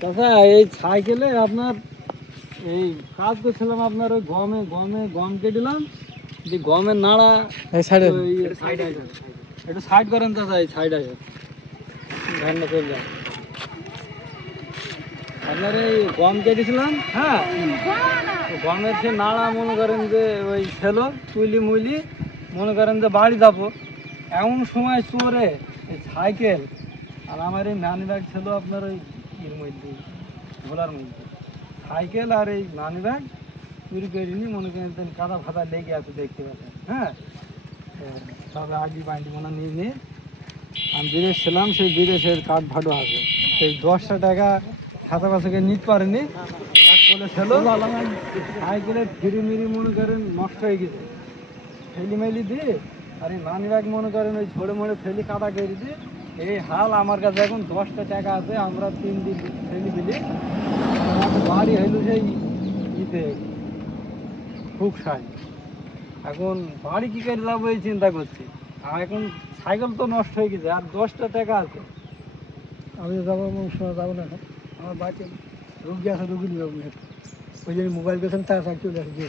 চাচা এই সাইকেলে আপনার এই কাজ করছিলাম আপনার ওই গম কেটেলাম যে গমের নাড়া একটু সাইড করেন চাচা, এই সাইড আছে ধানটা চলে যায়। আপনার এই গম কেটেছিলাম, হ্যাঁ গমের সে নাড়া মনে করেন যে ওই ছেলো তুইলি মুইলি মনে করেন যে বাড়ি যাবো, এমন সময় চোরে এই সাইকেল আর আমার এই নানি ব্যাগ ছিল আপনার ওই ইর মধ্যে ঘোলার মধ্যে, সাইকেল আর এই নানি ব্যাগ চুরি করে নিয়ে মনে করেন কাদা ফাদা লেগে আছে দেখতে পাচ্ছেন, হ্যাঁ তবে আগে বান্ডি মনে নিয়ে আমি বিদেশ ছিলাম, সেই বিদেশের কাঠ ভাটো আছে সেই 10টা টাকা খাতা বাসাকে নিতে পারেনি, এক কোলে ছিল সাইকেলের ফিরি মিরি মনে করেন নষ্ট হয়ে গেছে, ফেলি মেলি দিয়ে আর এই নানি ব্যাগ মনে করেন ওই ঝোড়ে মোড়ে ফেলি কাদা করে দিয়ে এই হাল। আমার কাছে এখন 10টা টাকা আছে, আমরা 3 দিন ফেলি দিলি বাড়ি হইল সেই ইতে খুবসাই, এখন বাড়ি কী করে যাবো এই চিন্তা করছি। আর এখন সাইকেল তো নষ্ট হয়ে গেছে আর 10টা টাকা আছে, আমি তো যাবো সময় যাবো না, এখন আমার বাড়িতে রুগী আছে, রুগী নিয়ে ওই জন্য মোবাইল পেয়েছেন তার চলে আসে।